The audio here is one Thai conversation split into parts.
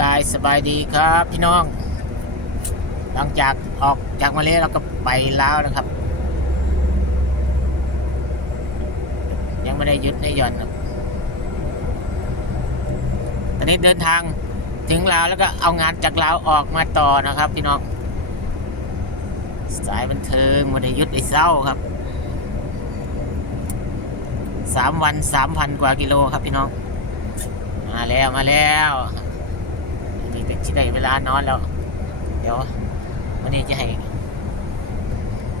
กายสบายดีครับพี่น้อง หลังจากออกจากมาเลเราก็ไปแล้วนะครับ ยังไม่ได้หยุดได้หย่อนตอนนี้เดินทางถึงลาวแล้วก็เอางานจากลาวออกมาต่อนะครับ พี่น้อง สายบันเทิงไม่ได้หยุดไอ้เศร้าครับสามวันสามพันกว่ากิโลครับพี่น้อง มาแล้วมาแล้ว สิได้เวลานอนแล้ว เดี๋ยววันนี้จะให้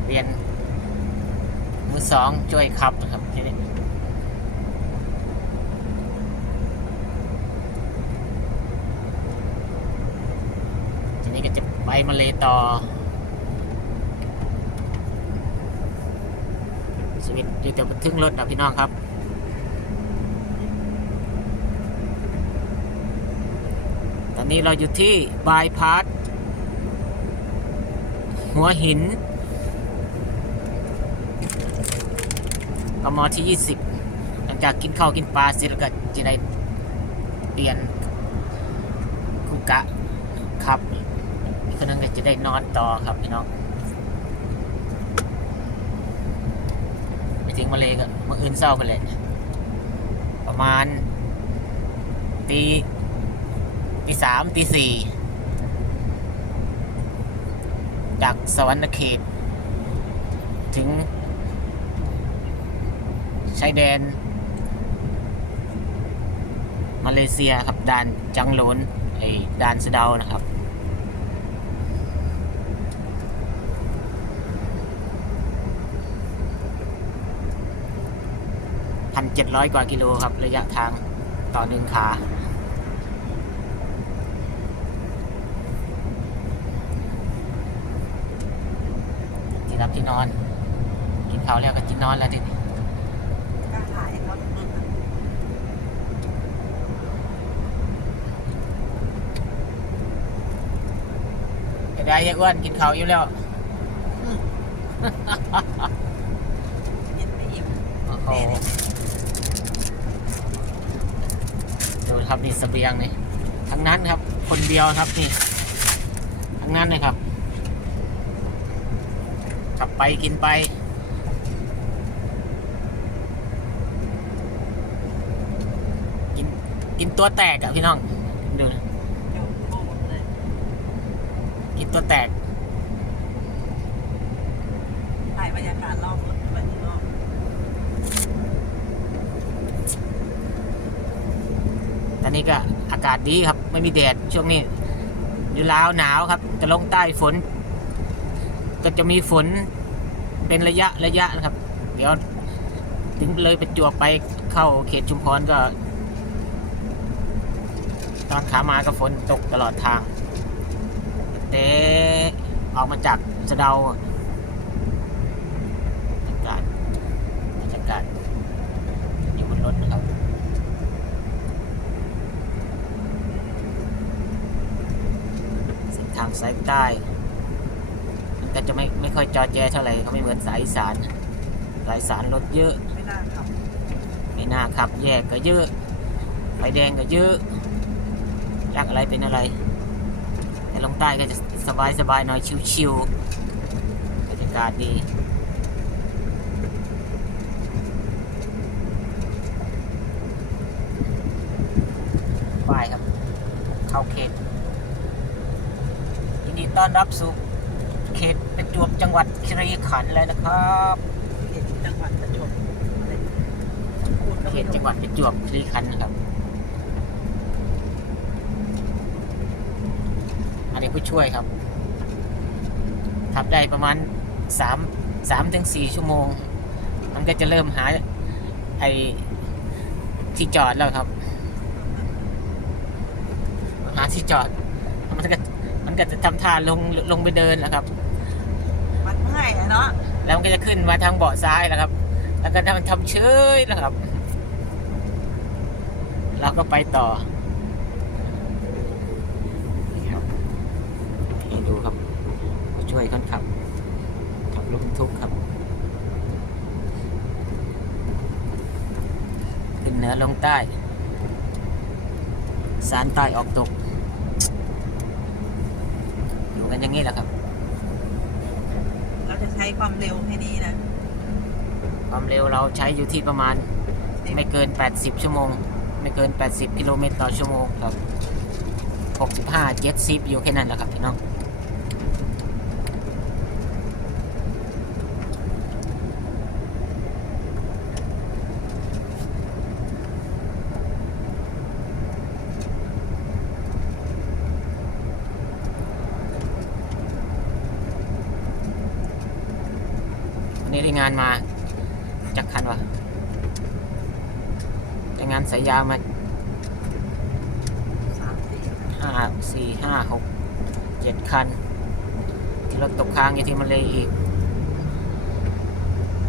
เรียนมือสองช่วยขับนะครับทีนี้ทีนี้ก็จะไปมาเลยต่อ ชีวิตอยู่แต่ถึงรถนะพี่น้องครับ อนนี้เราอยู่ที่บายพาสหัวหินกมที่ 20 หลังจากกินข้าวกินปลาเสร็จแล้วก็จะได้เปลี่ยนคุกะครับอีกคนนึงก็จะได้นอนต่อครับพี่น้องไปถึงมาเลยก็มื่อคืนเศร้าไปเลยประมาณตี ตีสามตีสี่จากสวรรณเขต ถึงชายแดน มาเลเซียครับด่านจังหลนไอ้ด่านสะเดานะครับพันเจ็ดร้อยกว่ากิโลครับ ระยะทางต่อหนึ่งขา ที่รับที่นอน กินข้าวแล้วก็กินนอนแล้วทีนี้กล้าถ่ายเขาจะได้ยายอ้วนกินข้าวอยู่แล้วยินไม่อิ่มโอ้โหดูครับนี่เสบียงนี่ทั้งนั้นครับ คนเดียวครับนี่ ทั้งนั้นเลยครับขับ ไปกินไป กินกินตัวแตกอะพี่น้องดูนะเดี๋ยวโกงเลยกินตัวแตกถ่ายบรรยากาศรอบรถไปที่รอบตอนนี้ก็อากาศดีครับ ไม่มีแดดช่วงนี้ อยู่ลาวหนาวครับ จะลงใต้ฝน ก็จะมีฝน เป็นระยะระยะนะครับ เดี๋ยวถึงเลยประจวบไปเข้าเขตชุมพรก็ ตอนขามาก็ฝนตกตลอดทางแต่ออกมาจากสะเดาบรรยากาศบรรยากาศอยู่บนรถนะครับเส้นทางสายใต้ ก็จะไม่ไม่ค่อยจอแจเท่าไหร่เขาไม่เหมือนสายสานสายสานรถเยอะ ไม่น่าขับไม่น่าขับ แยกก็เยอะไฟแดงก็เยอะยากอะไรเป็นอะไร แต่ลงใต้ก็จะสบายสบายหน่อยชิวๆบรรยากาศดีป้ายครับ เข้าเขตยินดีต้อนรับสู่ เขตประจวบจังหวัดคีรีขันธ์เลยนะครับเขตจังหวัดประจวบเขตจังหวัดประจวบคีรีขันธ์นะครับอันนี้ผู้ช่วยครับขับได้ประมาณสามสามถึงสี่ชั่วโมง มันก็จะเริ่มหาไอ้ที่จอดแล้วครับ หาที่จอด มันก็มันก็จะทำท่าลงลงไปเดินนะครับื่อยอะเนาะแล้วมันก็จะขึ้นมาทางเบาะซ้ายนะครับ แล้วก็ทำเชยนะครับ เราก็ไปต่อนี่ดูครับช่วยคนขับขับรถบรรทุกครับ ขึ้นเหนือลงใต้สารใต้ออกตกำกันอย่างนี้แหละครับ จะใช้ความเร็วให้ดีนะ ความเร็วเราใช้อยู่ที่ประมาณ ไม่เกิน 80 ชั่วโมง ไม่เกิน 80 กิโลเมตรต่อชั่วโมงครับ65 70 อยู่แค่นั้นแหละครับพี่น้อง นนี้ได้งานมาจากคันวะได้งานสายยาวมาห้าสี่ห้าหกเจ็ดคัน ที่รถตกค้างอยู่ที่มาเลยอีก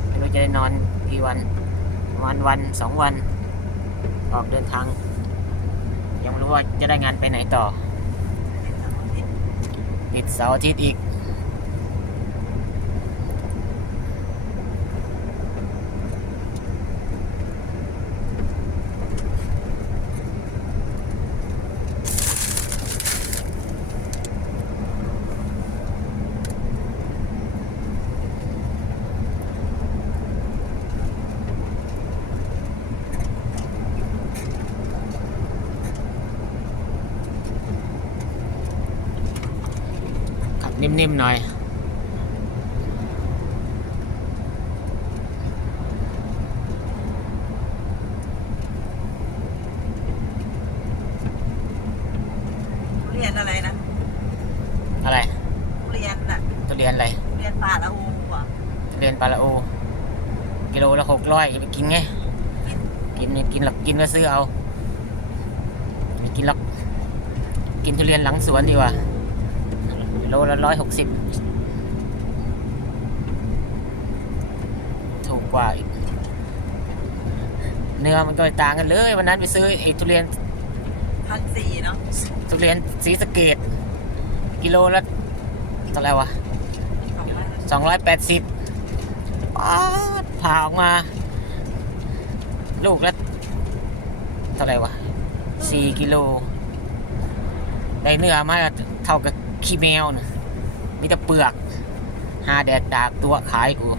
ไม่รู้จะได้นอนกี่วันประมาณวันสองวัน ออกเดินทาง ยังไม่รู้ว่าจะได้งานไปไหนต่อปิดเสาร์อาทิตย์อีก นิ่มๆหน่อย ทุเรียนอะไรนะอะไรทุเรียนน่ะทุเรียนอะไรทุเรียนป่าละอูอะทุเรียนปลาละโอกิโลละหกร้อยจะไปกินไง กินไม่กินหรอกกินก็ซื้อเอาไม่กินหรอกกินทุเรียนหลังสวนดีกว่า โลละร้อยหกสิบถูกกว่าอีก เนื้อมันก็ไม่ต่างกันเลย วันนั้นไปซื้อไอ้ทุเรียนพันสี่เนาะทุเรียนสีสะเกดกิโลละเท่าไหร่วะของมันสองร้อยแปดสิบผ่าออกมา ลูกละเท่าไหร่วะสี่กิโลได้เนื้อมาเท่ากับ ขี้แมวนะมีแต่เปลือก หาแดกดากตัวขายกู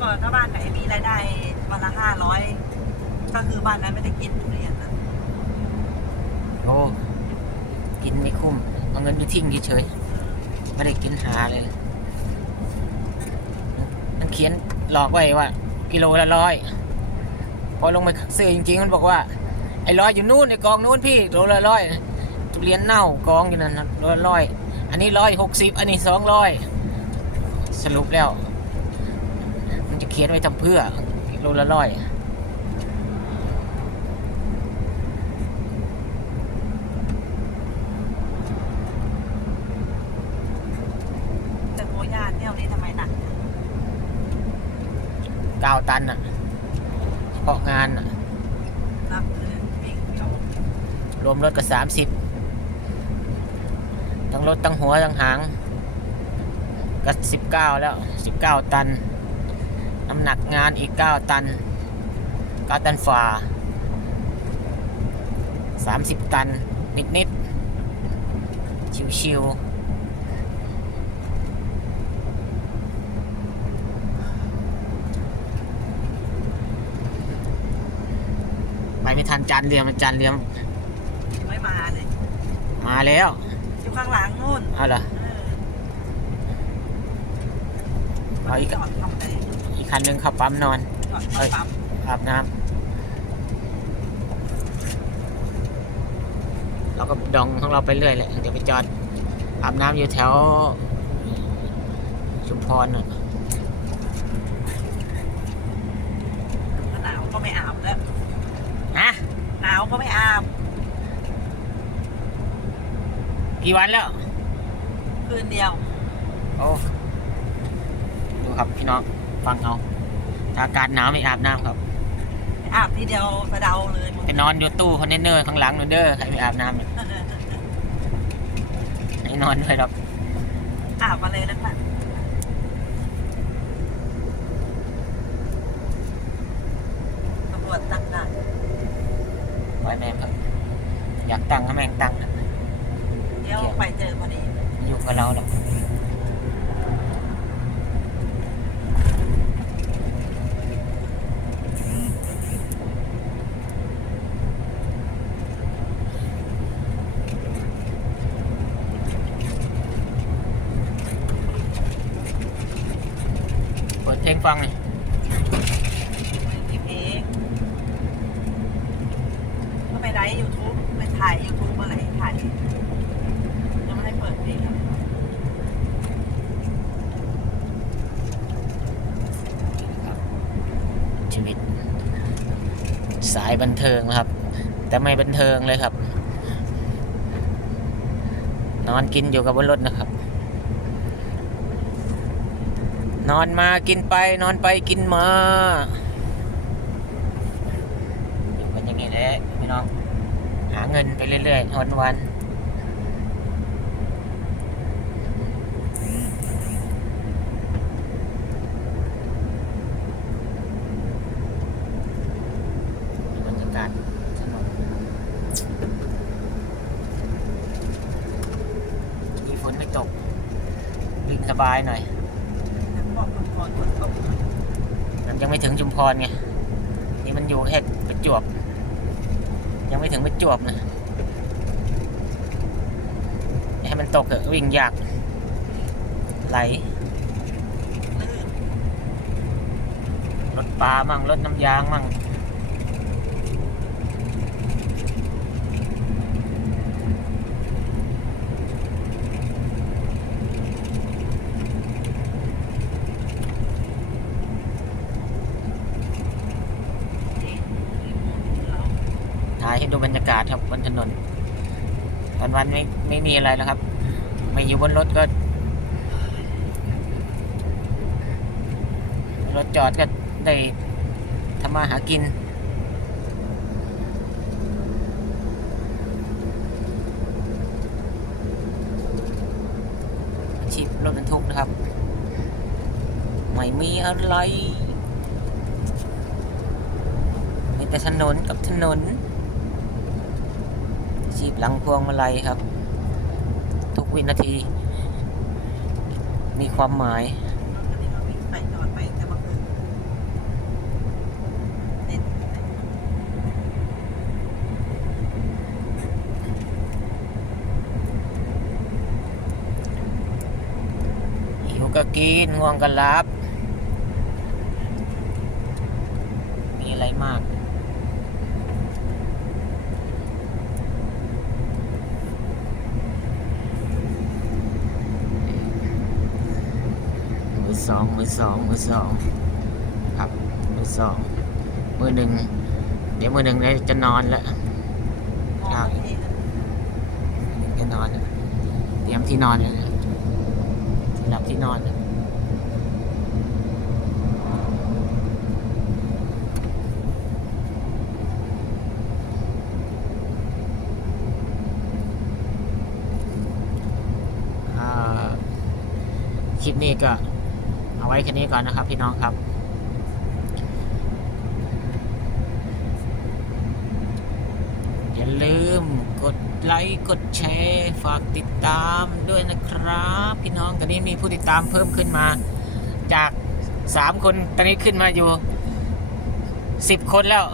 ก่อนถ้าบ้านไหนมีรายได้วันละห้าร้อยก็คือบ้านนั้นไม่ได้กินทุเรียนนะโอ้กินไม่คุ้มเอาเงินไปทิ้งเฉยๆไม่ได้กินหาเลยมันเขียนหลอกไว้ว่า กิโลละร้อยพอลงไปซื้อจริงๆ มันบอกว่าไอ้ร้อยอยู่นู่นไอ้กองนู่นพี่โลละร้อยทุเรียนเน่ากองอยู่นั่นนะโลละร้อยอันนี้ร้อยหกสิบอันนี้สองร้อยสรุปแล้ว มันจะเขียนไว้ทำเพื่อโลละร้อยแต่โมย่าเที่ยวนี้ทำไมหนักจังเก้าตันอะเฉพาะงานอะ นับเลยวิ่งเที่ยว ร วมรถก็สามสิบทั้งรถทั้งหัวทั้งหางก็สิบเก้าแล้วสิบเก้าตัน น้ำหนักงานอีกเก้าตันเก้าตันฝ่าสามสิบตัน นิดนิดชิวๆไปไม่ทันจานเรียมจานเรียม ไม่มาเลยมาแล้ว อยู่ข้างหลังนู่นเอาเหรอเออเอาอีกจอดทำอะไรอีกคันหนึ่งเข้าปั๊มนอนจอดเข้าปั๊มอาบน้ำเราก็ดองของเราไปเรื่อยเลยเดี๋ยวไปจอดอาบน้ำอยู่แถว ชุมพรน่ะหนาวก็ไม่อาบแล้ว ฮะ หนาวก็ไม่อาบ กี่วันแล้ว คืนเดียว โอ้ดูครับพี่น้องฟังเอาถ้าอากาศหนาวไม่อาบน้ำครับอาบทีเดียวสะเดาเลยมึงไปนอนอยู่ตู้คอนเทนเนอร์ข้างหลังนู่นเด้อใครไม่อาบน้ำเนี่ยให้นอนด้วยครับอาบมาเลยแล้วค่ะตำรวจตั้งด่านไว้แม่ครับอยากอนตังค์ก็แม่งตังค์อะ เดี๋ยวไปเจอพอดี อยู่กับเราหรอกเปิดเพลงฟังเลย คลิปเองก็ไปไลฟ์ยูทูบไปถ่ายยูทูบอะไรถ่ายยังไม่ได้เปิดเพลงอะ ชีวิต สายบันเทิงนะครับ แต่ไม่บันเทิงเลยครับ นอนกินอยู่กับบนรถนะครับ นอนมากินไปนอนไปกินมาอยู่กันอย่างนี้แหละพี่น้องหาเงินไปเรื่อยๆวันวันๆบรรยากาศถนนมีฝนไม่ตกวิ่งสบายหน่อย แต่บอกก่อนก่อนฝนตก มันยังไม่ถึงชุม พรไงนี่มันอยู่แค่ประจวบ ยังไม่ถึงประจวบนะอย่าให้มันตกเถอะวิ่งยาก ไหลรถปลามั่งรถน้ำยางมั่งายให้ดูบรรยากาศครับบนถนนวันวันไม่ไม่มีอะไรแล้วครับไม่อยู่บนรถก็ รถจอดก็ได้ทำมาหากินชีพรถบรรทุกนะครับ ไม่มีอะไรมีแต่ถนนกับถนน ชีพหลังพวงมาลัยครับ ทุกวินาที มีความหมายรถคันนี้ก็วิ่งไปจอดไปแต่เมื่อคืนเน็ตหิวก็กินง่วงก็หลับ มีอะไรมาก มือ สองมือสองมือสองครับมือสองมือหนึ่งเดี๋ยวมือหนึ่งเนี่ยจะนอนแล้วมองไม่เห็นจะนอนเตรียมที่นอนเลยสำหรับที่นอนอ่าคลิปนี้ก็ ไว้แค่นี้ก่อนนะครับ พี่น้องครับ อย่าลืมกดไลค์กดแชร์ฝากติดตามด้วยนะครับ พี่น้องตอนนี้มีผู้ติดตามเพิ่มขึ้นมา จากสามคนตอนนี้ขึ้นมาอยู่สิบคนแล้ว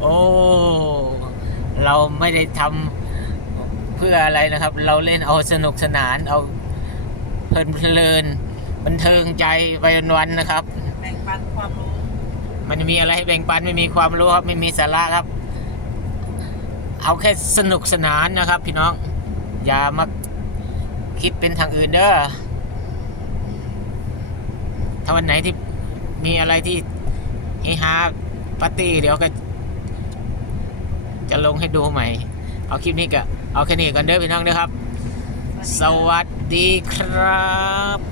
โอ้ เราไม่ได้ทำ พื่ออะไรนะครับ เราเล่นเอาสนุกสนานเอาเพลินเพลินบันเทิงใจไปวันๆนะครับ แบ่งปันความรู้มันมีอะไรให้แบ่งปันไม่มีความรู้ครับไม่มีสาระครับ เอาแค่สนุกสนานนะครับ พี่น้อง อย่ามาคิดเป็นทางอื่นเด้อถ้าวันไหนที่มีอะไรที่เฮฮาปาร์ตี้เดี๋ยวก็ จะลงให้ดูใหม่ เอาคลิปนี้ก็เอาแค่นี้ก่อนเด้อพี่น้องเด้อครับ สวัสดีครับ